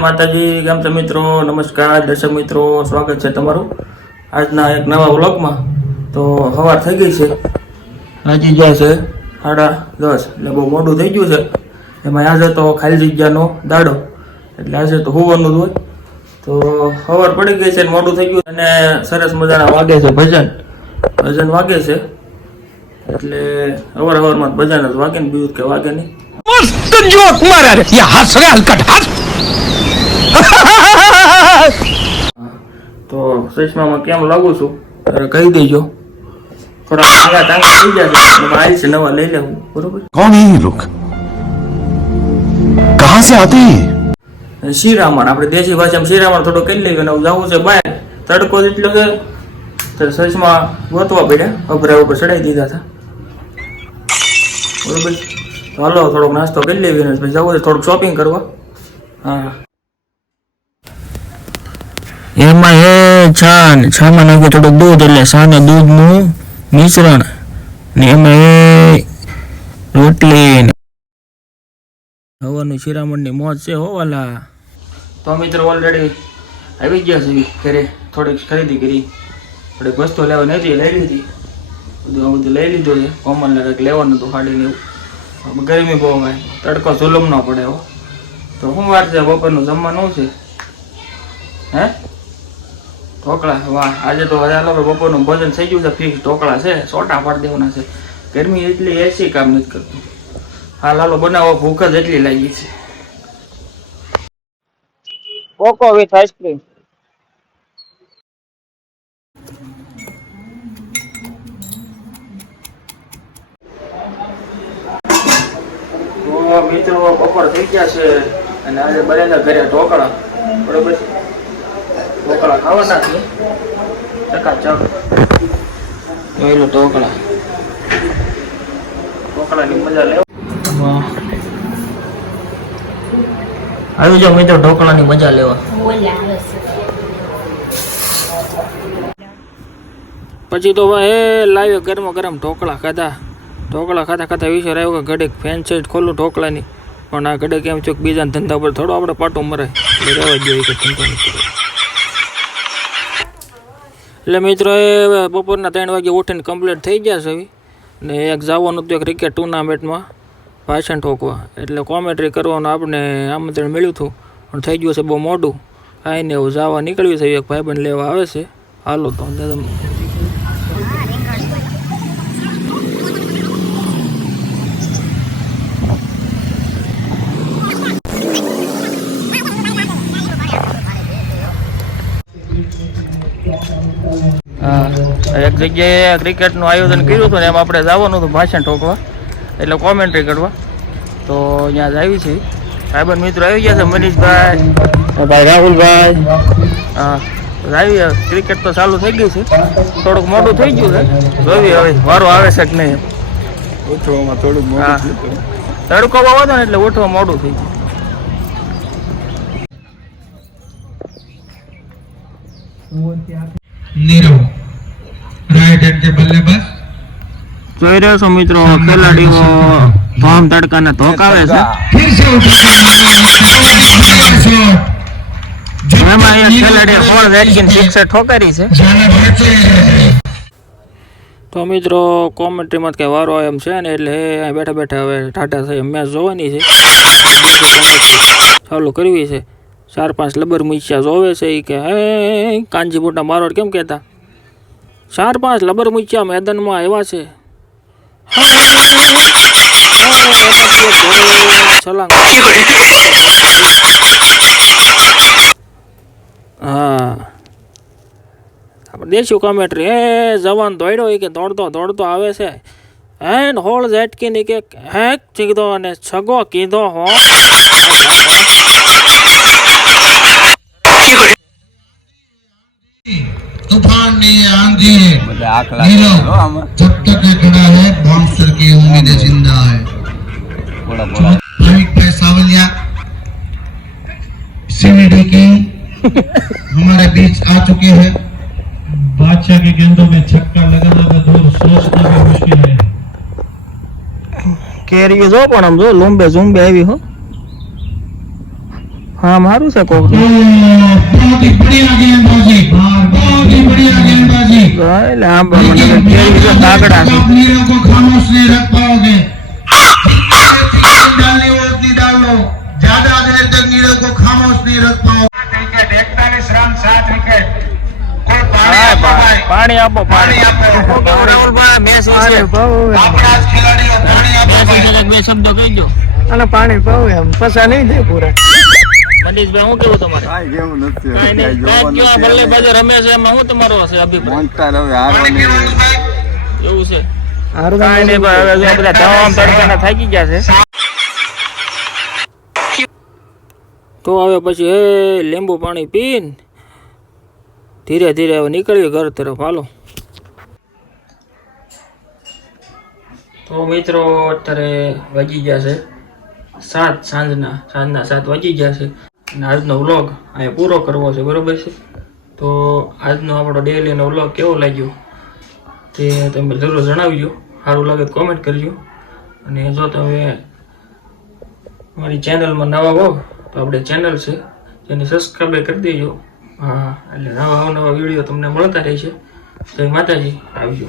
માતાજી ગામતા મિત્રો? નમસ્કાર દર્શક મિત્રો સ્વાગત છે તમારું આજના એક નવા બ્લોકમાં તો સવાર થઈ ગઈ છે. વાંચી ગયા છે? સાડા દસ એટલે બહુ મોડું થઈ ગયું છે. એમાં આજે તો ખાલી જગ્યાનો દાડો એટલે આજે તો હોવાનું જ હોય. તો સવાર પડી ગઈ છે મોડું થઈ ગયું અને સરસ મજાના વાગે છે ભજન. ભજન વાગે છે. એટલે અવાર અવારમાં ભજન જ વાગે ને બીજું કે વાગે નહીં. જોક મારા હસરે હલકટ. તો ચશ્મામાં કેમ લાગુ છું? કહી દેજો. થોડા ગયા ટાંગા થઈ જશે આવીશ નવા લઈ લેવું બરોબર? કોણ હે લોક કહાં સે આતે હે શ્રીરામણ આપણે દેશી ભાષામાં શ્રીરામણ થોડો કહી લઈએ અને જવું છે બહાર. તડકો એટલો કે તો સજમાં ગોતવા પડ્યા અભરા ઉપર ચડાઈ દીધા હતા. બરોબર? તો હાલો થોડોક નાસ્તો કરી લેવી ને પછી જવું છે થોડુંક શોપિંગ કરવા. હા. એમાં એ છાન, છામાં નાખ્યું થોડુંક દૂધ એટલે છાને દૂધનું મિશ્રણ ને એમાં એ રોટલી હવાનું શિરામણની મોજ છે હોવાલા તો મિત્રો ઓલરેડી આવી ગયા છે ઘરે, થોડીક ખરીદી કરી. થોડીક વસ્તુ લેવાની હતી, લઈ લીધી. બધું આ બધું લઈ લીધું છે. કોમનને કંઈક લેવાનું હતું ફાડી લેવું ગરમી બહુ હોય, તડકો જુલમ ન પડે હો. તો શું વાર છે? બપોરનું જમવાનું છે? હે? ઢોકળા? વાહ આજે તો હવે હાલો બપોરનું ભોજન થઈ ગયું છે ફિક્સ ઢોકળા છે સોટા પાડી દેવાના છે. ગરમી એટલી એસી કામ નથી કરતું. હા લાલો બનાવો ભૂખ જ એટલી લાગી છે. Cocoa with ice cream. મિત્રો બપોર થઈ ગયા છે અને આજે બનેલા ઘરે ઢોકળા. બરોબર છે? ખાવાના છે ચકાચક જોઈ લો ઢોકળા. ઢોકળાની મજા લેવો આવી જાઓ મિત્રો ઢોકળાની મજા લેવા. પછી તો એ લાવ્યો ગરમા ગરમ ઢોકળા ખાધા. ઢોકળા ખાતા ખાતા વિચાર આવ્યો કે ઘડીક ફેન સેટ ખોલું ઢોકળાની. પણ આ ઘડીક એમ છો કે બીજાના ધંધા પર થોડો આપણે પાટો મરાય. એટલે રહેવા જોઈએ કે ધંધો નહીં કરવો. એટલે મિત્રો, એ બપોરના ત્રણ વાગે ઉઠીને કમ્પ્લીટ થઈ ગયા છે. ને એક જવાનું હતું ક્રિકેટ ટુર્નામેન્ટમાં ભાષણ ઠોકવા. એટલે કોમેન્ટ્રી કરવાનું આપણે આમંત્રણ મળ્યું હતું. પણ થઈ ગયું છે બહુ મોડું. આવીને એવું જવા નીકળ્યું છે, એક ભાઈબંધ લેવા આવે છે. હાલો તો એક જગ્યાએ ક્રિકેટનું આયોજન કર્યું હતું ને એમ આપણે જવાનું હતું ભાષણ ઠોકવા. એટલે કોમેન્ટ્રી કરવા. તો ત્યાં આવી છે. સાહેબ મિત્રો આવી ગયા છે મનીષભાઈ. ભાઈ રાહુલભાઈ. હા આવી ક્રિકેટ તો ચાલુ થઈ ગયું છે. થોડુંક મોડું થઈ ગયું છે. જોવી હવે વારો આવે છે કે નહીં. ઉઠવામાં થોડુંક મોડું તડકો બહુ હતો ને એટલે ઉઠવા મોડું થઈ ગયું. નીરવ. જોઈ રહ્યો છો મિત્રો ખેલાડીઓ ધોમ તડકાના ધોકાવે છે. એમાં એક ખેલાડીએ હોળ વેચીને સિક્સર છે. તો મિત્રો કોમેન્ટ્રીમાં કંઈ વારો એમ છે ને એટલે બેઠા બેઠા હવે ટાટા થઈ મેચ જોવાની છે. ચાલુ કરવી છે. ચાર પાંચ લબર મૂચ્યા જોવે છે એ કે હે કાંજીપોટા મારો કેમ કહેતા? ચાર પાંચ લબર મૂચ્યા મેદાનમાં આવ્યા છે. છલાંગ. હા. આપણે દેશી કોમેન્ટ્રી એ જવાન દોડ્યો કે દોડતો દોડતો આવે છે. એન હોળ ઝેટકી ની કે, હેક ચીકદો અને છગો કીધો હો. तूफान ने ये आंधी है नीरव जब तक ये खड़ा है बाउंसर की उम्मीदें जिंदा है हामिद भाई सावलिया सीनीडी की हमारे बीच आ चुके हैं बादशाह की गेंदों में छक्का लगाना का दौर सोचना भी मुश्किल है કેરીઓ જો પણ આમ જો લોંબે ઝુંબે આવી હો હા મારું છે કોક तो बहुत ही એટલે આમ પણ મને તો કેવી છે કાગડા છે आप नीरव को खामोश नहीं रख पाओगे जितनी डालनी हो उतनी डाल लो ज्यादा देर तक नीरव को खामोश नहीं रख पाओगे विकेट इकतालीस रन सात विकेट कोई पानी હા, आपको પા- भाई પાણી આપો પાણી પાણી આપો. રાહુલભાઈ મેચ વિશે આપણા જ ખેલાડીઓ પાણી આપો મેચ ભાઈ. વિશે બે શબ્દો કહી દો અને પાણી પાવું એમ પૈસા નહીં દે પૂરા મનીષભાઈ શું કેવું તમારે? કાંઈ કેવું નથી કાંઈ નહીં. કાંઈ મેચ જોવાનું કેવા રમે છે એમાં શું તમારો હશે અભિપ્રાય? મોન્સ્ટાર હવે હારો પાણી નહીં. પીવાનું એવું છે? હારું નહીં ભાઈ હવે બધા તમામ તડકાના થાકી ગયા છે. તો હવે પછી હે લીંબુ પાણી પીન ધીરે ધીરે હવે નીકળીએ ઘર તરફ. હાલો. તો મિત્રો અત્યારે વાગી ગયા છે સાત સાંજના સાંજના સાત વાગી ગયા છે. અને આજનો વ્લોગ અહીંયા પૂરો કરવો છે, બરોબર છે? તો આજનો આપણો ડેલીનો વ્લોગ કેવો લાગ્યો તે તમે જરૂર જણાવજો. સારું લાગે તો કોમેન્ટ કરજો. અને જો તમે મારી ચેનલમાં નવા હો તો આપણે ચેનલ છે, તેને સબસ્ક્રાઈબ કરી દેજો. હા, એટલે નવા નવા વીડિયો તમને મળતા રહેશે. જય માતાજી, આવજો.